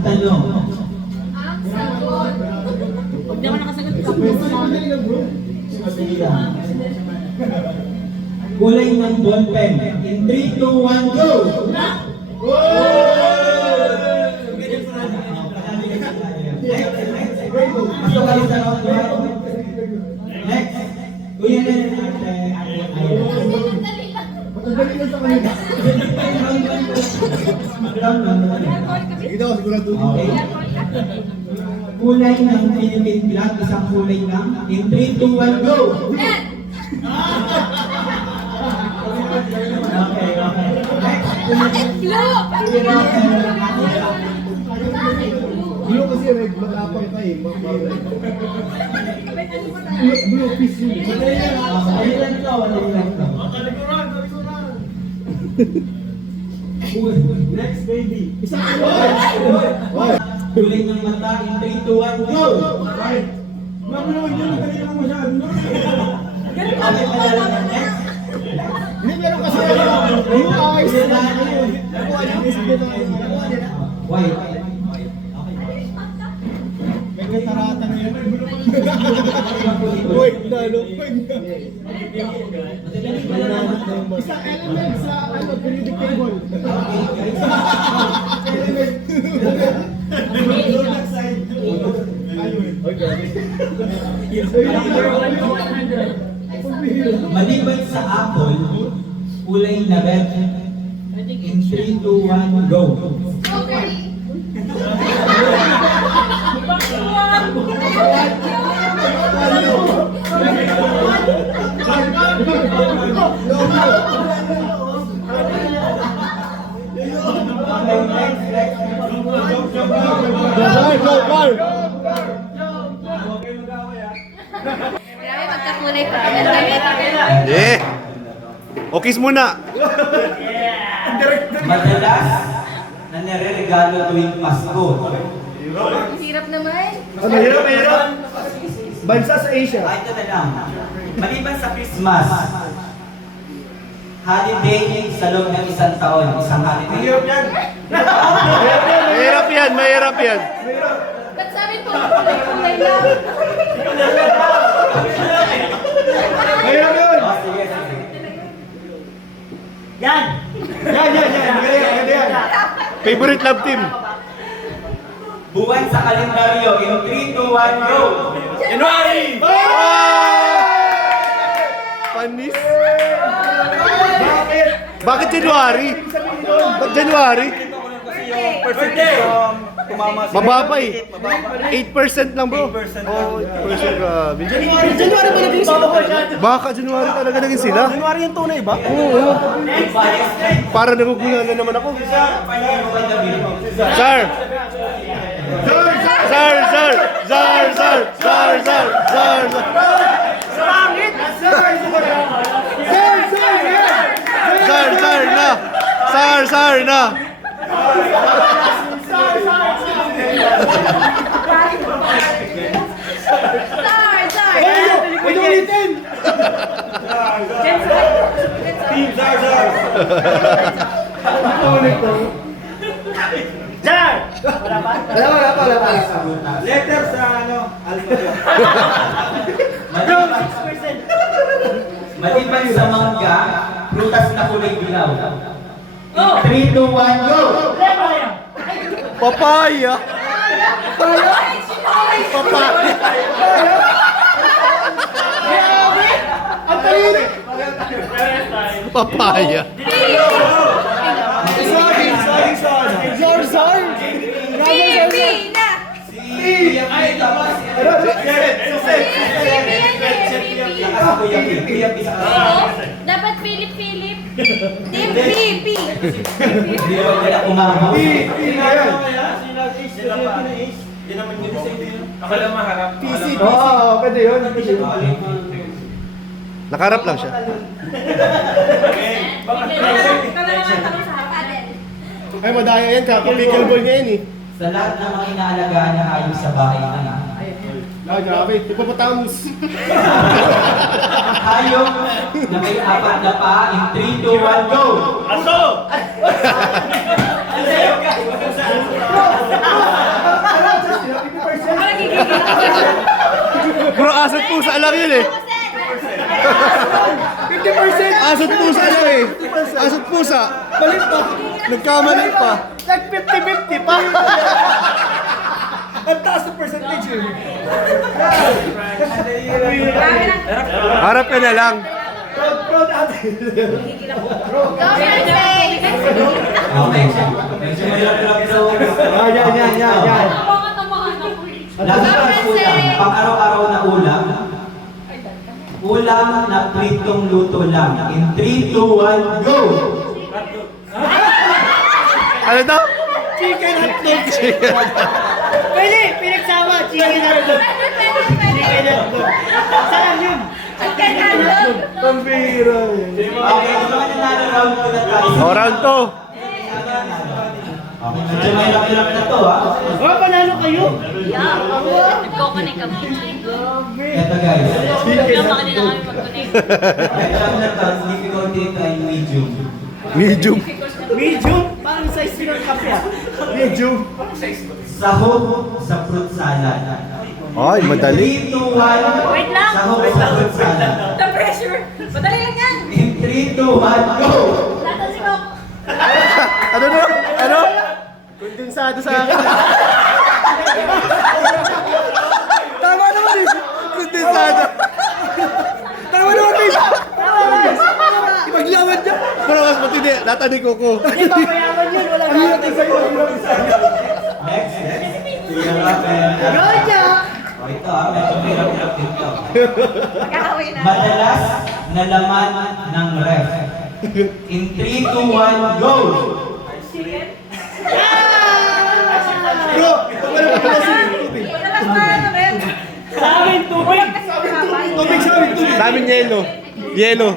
tanong. Ang sagot. Pag di ako nakasagot, Kulay ng ballpen. In 3, 2, 1, go! Next. Kuya na Matandali lang sa kanila. Sige daw, sigurado. Okay. Kulay ng Philippine flag, isang kulay lang. In 3, 2, 1, go! Red. Okay, okay. Next. Bakit blue? Kuya na Bakit blue? Blue kasi red, matapang ka eh. Blue piece yun. Next, baby. Isang Kulay ng mata. In 3, 2, 1, go! Mamunood yun, kanina mo masyado. Okay, pala lang. Next. Hindi, meron kasi blue eyes. White. May tarata na yun. Wait na, no? Isang element sa periodic table. Maliban sa apple, kulay na red. In 3, 2, 1, go! Strawberry. Grabe, magkakulay pa ng damit. Hindi. O kiss muna. Madalas na nare-regalo tuwing Pasko. Ang hirap naman. Ano, hirap? Bansa sa Asia. Ito na lang. Maliban sa Christmas, holiday sa loob ng isang taon, isang holiday. Mahirap yan, mahirap yan. Ba't sa amin po kulay-kulay lang? Ayun yun! Oh, sige, sige. Yan! Favorite love team. Buwan sa kalendaryo, in 3, 2, 1, go! January! Panis. Bakit January? Ba't January? Mababa eh. 8% lang bro. Oh, 8%, grabe. January ba naging sila? Baka January talaga naging sila. January yung tunay ba? Oo. Para nagugulan na naman ako. Sir! Sir! Sir! Sir! Sir! Sir! Sir! Sir! Sir! Sir na! Sir! Sir na! Star! Ay, ulitin! Team Zarzar! Wala pa. Letter sa alphabet. Maliban sa mangga, prutas na kulay dilaw. In 3, 2, 1, go! Papaya! Papaya! Ang talino! Papaya! Zarzar! Pipina! Ay, tapos. Dapat Philip. Team PP. Hindi ko kaya kumahaw. Akala maharap. Oo, pwede yun. Nakarap lang siya. Ay, madaya yan. Kapapickleball niya yan eh. Sa lahat ng mga inaalagaan na hayop sa bahay na Ay, grabe. Hippopotamus. hayop na may 4 na paa, in 3, 2, 1, go! Aso! Bro, aso't pusa lang yun eh. 50%. Aso't pusa lang eh. Aso't pusa. Balik pa. Nagkamali pa. Nag 50-50 pa. Ang taas ng percentage yun. Harap ka na lang. Proud ate. Okay. Medyo mahirap-hirap daw. Yan. Lagi pa ulam. Pang-araw-araw na ulam. Ulam na pritong luto lang. In 3, 2, 1, go! Ano daw? Chicken hotdog. Pwede, pinagsama. Chicken hotdog. Chicken hotdog. Saan yun? Pambira yun. Okay, so mananalo round 2 na tayo. O, round 2. Okay, medyo mahirap-hirap na to ha. Oh, panalo kayo? Nagko-connect kami. Ito guys. Problema kanina kami mag-connect. Medyo na to, difficulty ito ay medium. Medium. Medium? Parang size ng kape ah. Medium. Sahog sa fruit salad. Ay, madali. 3, 2, 1. Wait lang. Sahog sa fruit salad. The pressure. Madali lang yan. In 3, 2, 1, go! Lahat si Coco. Ano na? Ano? Kondensado sa akin. Tama naman eh. Kondensado. Tama naman eh. Ipaglawan niya. Pero mas matindi. Natanig ko ko. Hindi papayaman yun. Walang gagawin sa'yo. Next. Kuya Rafael. Gotcha! O ito medyo mahirap-hirap din to. Kakawin na. Madalas na laman ng ref. In 3, 2, 1, go! Bro, wala pa pala sa tubig. Labas na ano, Ren. Sa amin, tubig. Tubig sa amin, tubig. Sa amin yelo. Yelo.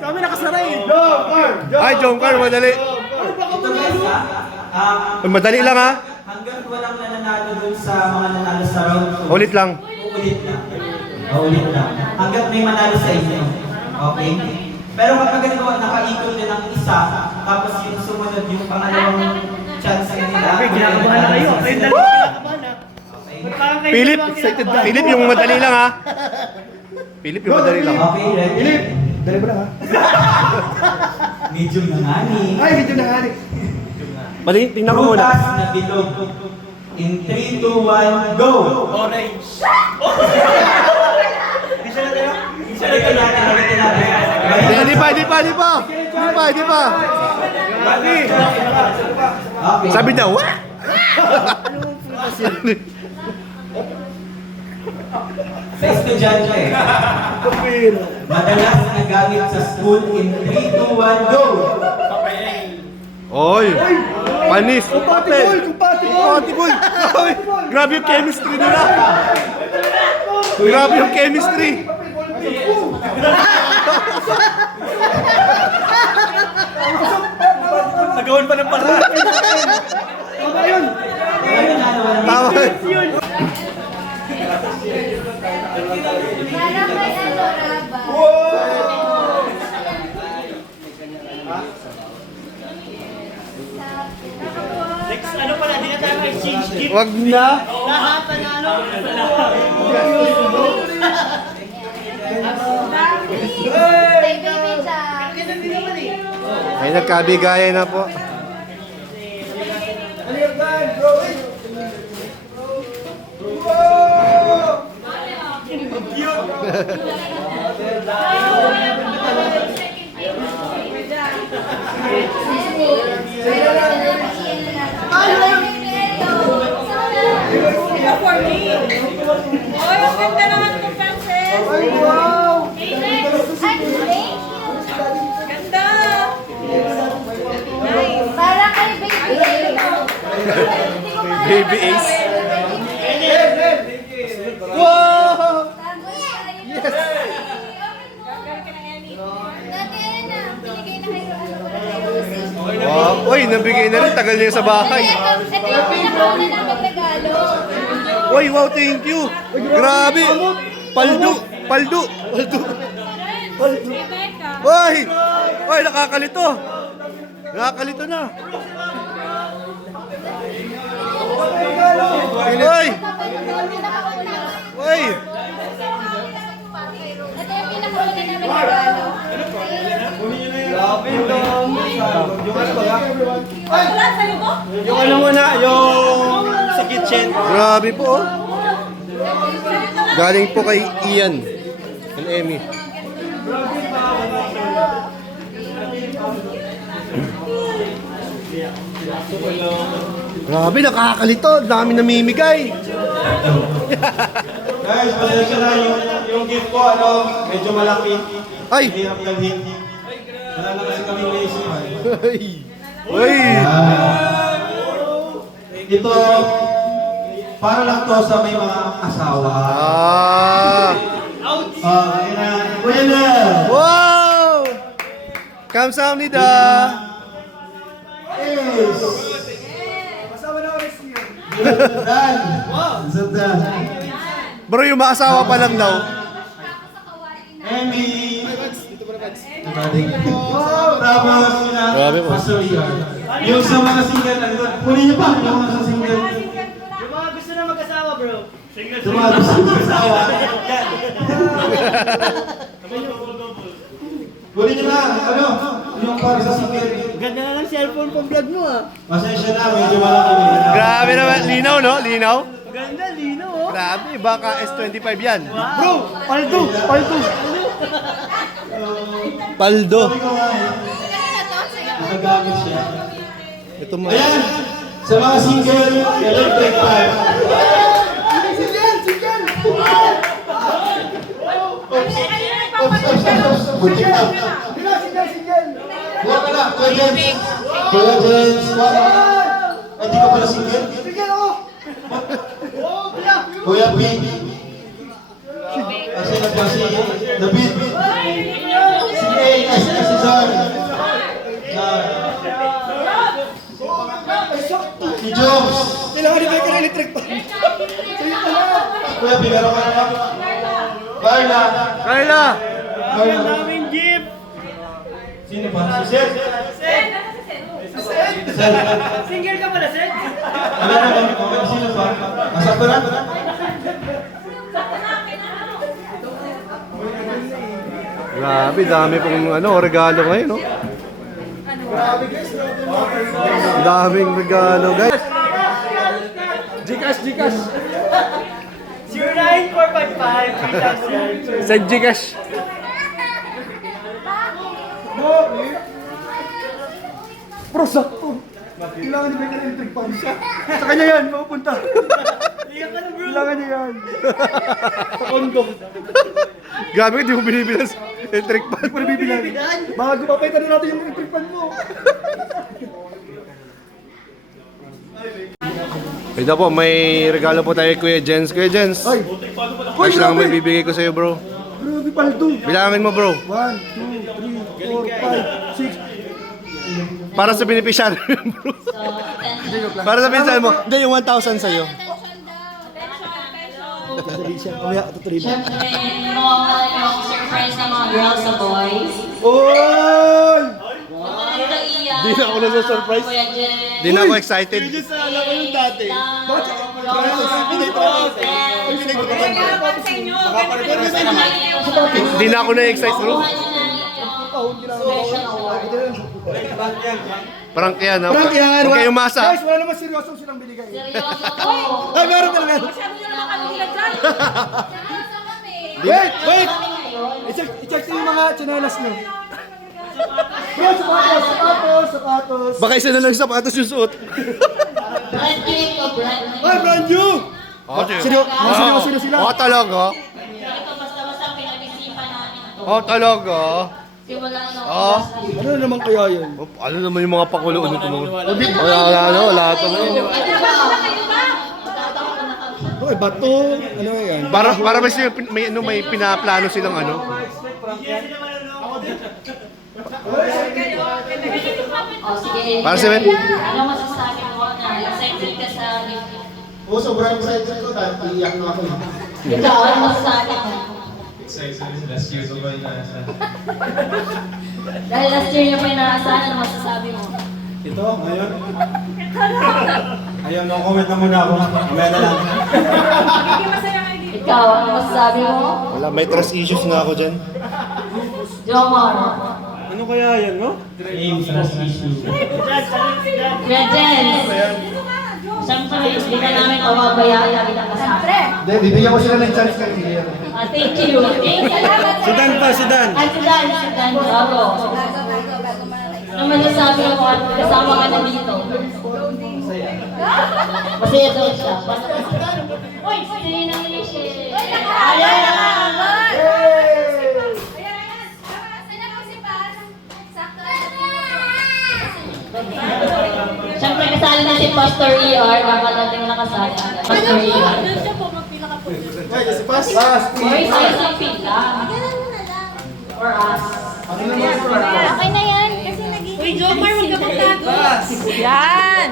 Sa amin nakasara eh. Jomcar! Ay, Jomcar, madali. Ito guys ha. Madali lang ha. Hanggang walang nananalo dun sa mga nanalo sa round 2. Ulit lang. Uulit lang. Uulit lang. Hanggang may manalo sa inyo. Okay? Pero kapag ganito, nakaikot din ang isa, tapos yung sumunod, yung pangalawang chance nila. Kinakabahan na kayo. Kayo dalawa kinakabahan na. Parang kayo Philip, dalawa kinakabahan. Philip yung madali lang ha. Philip yung madali lang. Okay, ready? Philip, dali mo lang ha. Medium na nga ni. Ay, medyo nangali. Mali, tingnan ko muna. Prutas na bilog. In 3, 2, 1, go! Orange. Ulitin natin, ulitin natin. Di pa. Okay. Sabi niya, what? Sa estudyante, madalas nagamit sa school in 3, 2, 1, go! Oy, panis. Compatible! Compatible. Oy, grabe yung chemistry nila. Grabe yung chemistry. Nagawan pa ng paraan. Tama yun! Tama. Parang may ano, Raba. Next, ano pala, di na tayo exchange gift. Wag na. Lahat na ano. Tay baby sa. Ay, nagkabigayan na po. Oy, ang ganda naman itong Frances. Ay, wow! Ganda. Nice. Para kay baby. Baby Ace. Wow! Yes. Wow. Uy, nabigay na rin. Tagal niya sa bahay. Ito yung pinakauna namin regalo. Uy, wow, thank you. Grabe. Paldo. Rebecca. Uy! Uy, nakakalito. Nakakalito na. Uy! Ito yung pinakahuli namin regalo. Grabe dong. Yung ano ba? Wala sa'yo to? Yung ano muna, yung sa kitchen. Grabe po, oh. Galing po kay Ian and Emmy. Grabe, nakakalito. Dami namimigay. Guys, pasensya na yung gift ko, medyo malaki. Ay! Hirap galhin. Wala na kasi kami naisipan. Uy! Ito, para lang to sa may mga asawa. Ayun na. Kuya na! Wow! 감사합니다. Yes! Dan! Zatan! Bro, yung maasawa pa lang daw. Emmy! Tapos, Grabe po. Pastor Ian. Yung sa mga single, nandun. Kunin niyo pa yung mga single. Yung mga gusto na mag-asawa, bro. Yung mga gusto ng asawa. Kunin niyo na, yung para sa single. Ganda na ng cellphone pang vlog mo, ah. Pasensya na, medyo malaki. Grabe naman. Linaw, no? Linaw. Ganda, lino, oh. Grabe, baka S25 yan. Bro, paldo, paldo. Paldo. Sabi ko nga, nakagamit siya. Ito mo. Ayan! Sa mga single, electric pipe. Buntik na. Huwag ka na, Kuya Jens. Kuya Jens, huwag ka na. Ay, di ka pala single? Kuya Pink. Kasi nagpa si David. Si A, si Zar. Si Jobs. Kailangan ni Becker electric pa. Kuya, bigaro ka naman. Carla. Carla! Carla. Daming gift. Sino pa? Si Seth. Seth. Single ka pala, Seth? Wala na kami kung sino pa. Nasa peran. Grabe, dami pong regalo ngayon, no? Daming regalo, guys. Gcash. 09455. Send Gcash. Bro, sakto. Kailangan ni Becker electric pan siya. Sa kanya yan, mapupunta. Kailangan niya yan. Sa kondom. Grabe, hindi mo binibilas electric pan. Hindi ko na bibilan. Baka gumapaitan na natin yung electric pan mo. Ito po, may regalo po tayo kay Kuya Jens. Kuya Jens, Ay! cash lang may bibigay ko sa'yo, bro. Grabe paldo. Bilangin mo, bro. 1, 2, 3, 4, 5, 6. Para sa beneficiary mo, bro. Para sa beneficiary mo. Hindi, yung 1,000 sa'yo. Dali siya. Mamaya, tutuloy mo. Siyempre, mawawala yung surprise ng mga girls sa boys. Oy! Ito Ian. Di na ako nasa-surprise. Kuya Jen. Di na ako excited. Alam ko yung dati. Bakit? Di na ako na-excite, bro. Prank yan, ha? Prank yan. Huwag kayong masa. Guys, wala naman seryosong silang binigay. Seryoso to. Ay, meron talaga. Masyado nyo naman kalulat dyan. Wait! I-check yung mga tsinelas nyo. Bro, sapatos. Baka isa na lang sapatos yung suot. Brand new ito, brand new. Ay, brand new! Seryoso na sila. Oh, talaga? Ito basta-basta pinag-isipan namin ito. Oh, talaga? Simula nung Oh. Ano naman kaya yun? Ano naman yung mga pakulo nito mga? Wala ito. Ay, bato. Ano yan? Para may pinaplano silang ano. Oh, sige. Para sa men. Ano masasabi mo na excited ka sa gift? Oo, sobrang excited ko dahil iyak na ako. Ikaw, ano masasabi mo? Excited, last year ko ba yung nasa? Dahil last year niya pa inaasahan, ano masasabi mo? Ito, ngayon? Ayun, no comment na muna ako. Mamaya na lang. Hindi masaya kayo dito. Ikaw, ano masasabi mo? Wala, may trust issues nga ako dyan. Jomar. Ano kaya yan, no? Aim, trust issue. Kuya Jens. Siyempre, hindi ka namin pababayaan kita kasama. Hindi, bibigyan ko sila ng chance kayo. Thank you. Thank you. Sudan pa, Sudan. Ay, Sudan. Bravo. Ano masasabi mo at kasama ka na dito? Masaya daw siya. Uy, sino nang initiate? Ayan! Siyempre kasali na si Pastor ER. Dapat natin nakasali. Pastor ER. Boy, tayo sa pila. For us. Okay na yan. Kasi naging... Uy, Jomar, huwag ka magtapos. Yan.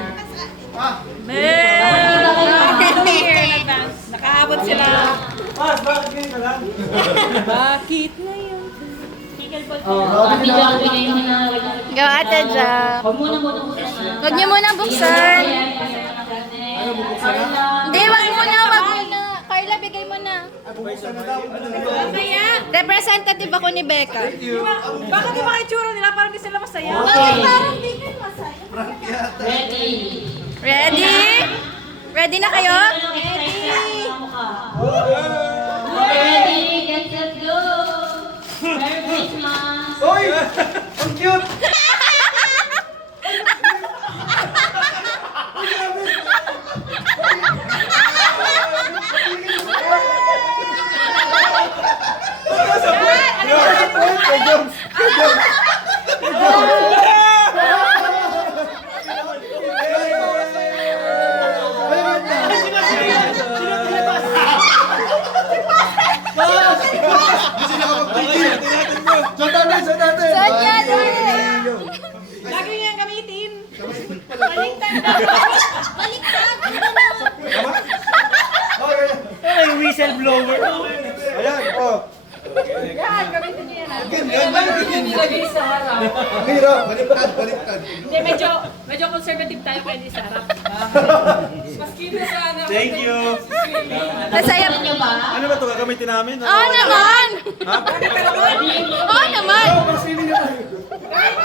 Nakaabot sila. Bakit na yun? Video ang bigay mo na. Go, Ate Ja. Huwag muna buksan. Huwag niyo muna buksan. Hindi, wag muna. Carla, bigay mo na. Representative ako ni Becca. Bakit yung mga itsura nila parang di sila masaya? Parang di kayo masaya. Ready? Ready? Ready na kayo? Ready? Get set, go! Merry Christmas! Hoy! Ang cute! Saan yan? Lagi niyang gamitin. Baliktad na. Baliktad. Ay, whistleblower. Ayan, oh. Yan, gamitin niyo yan. Nilagay sa harap. Hiro, baliktad. Hindi, medyo conservative tayo kaya hindi sa harap. Thank you. Masaya Alam niyo ba? Ano ba ito? Gagamitin namin? Oo naman! Oo naman!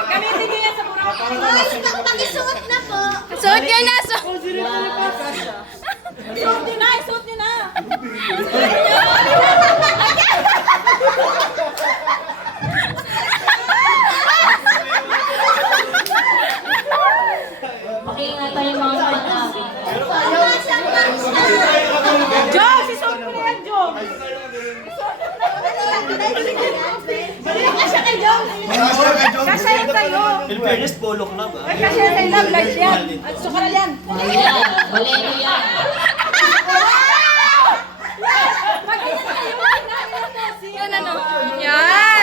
Gamitin niyo yan sa murang. Pakisuot na po! Suot niyo na! Suot niyo na! Suot niyo na! Pakiingat tayo mga pagkabi. Joe! Sisuot ko na yan, Joe! Kasya kay Joe! Kasya yan sa'yo! In fairness, polok na ba? Ay, kasya yan sa'yo, love life yan! At sukal yan! Ayan, Valero yan. Mag-ingat kayo! Yan ano? Yan!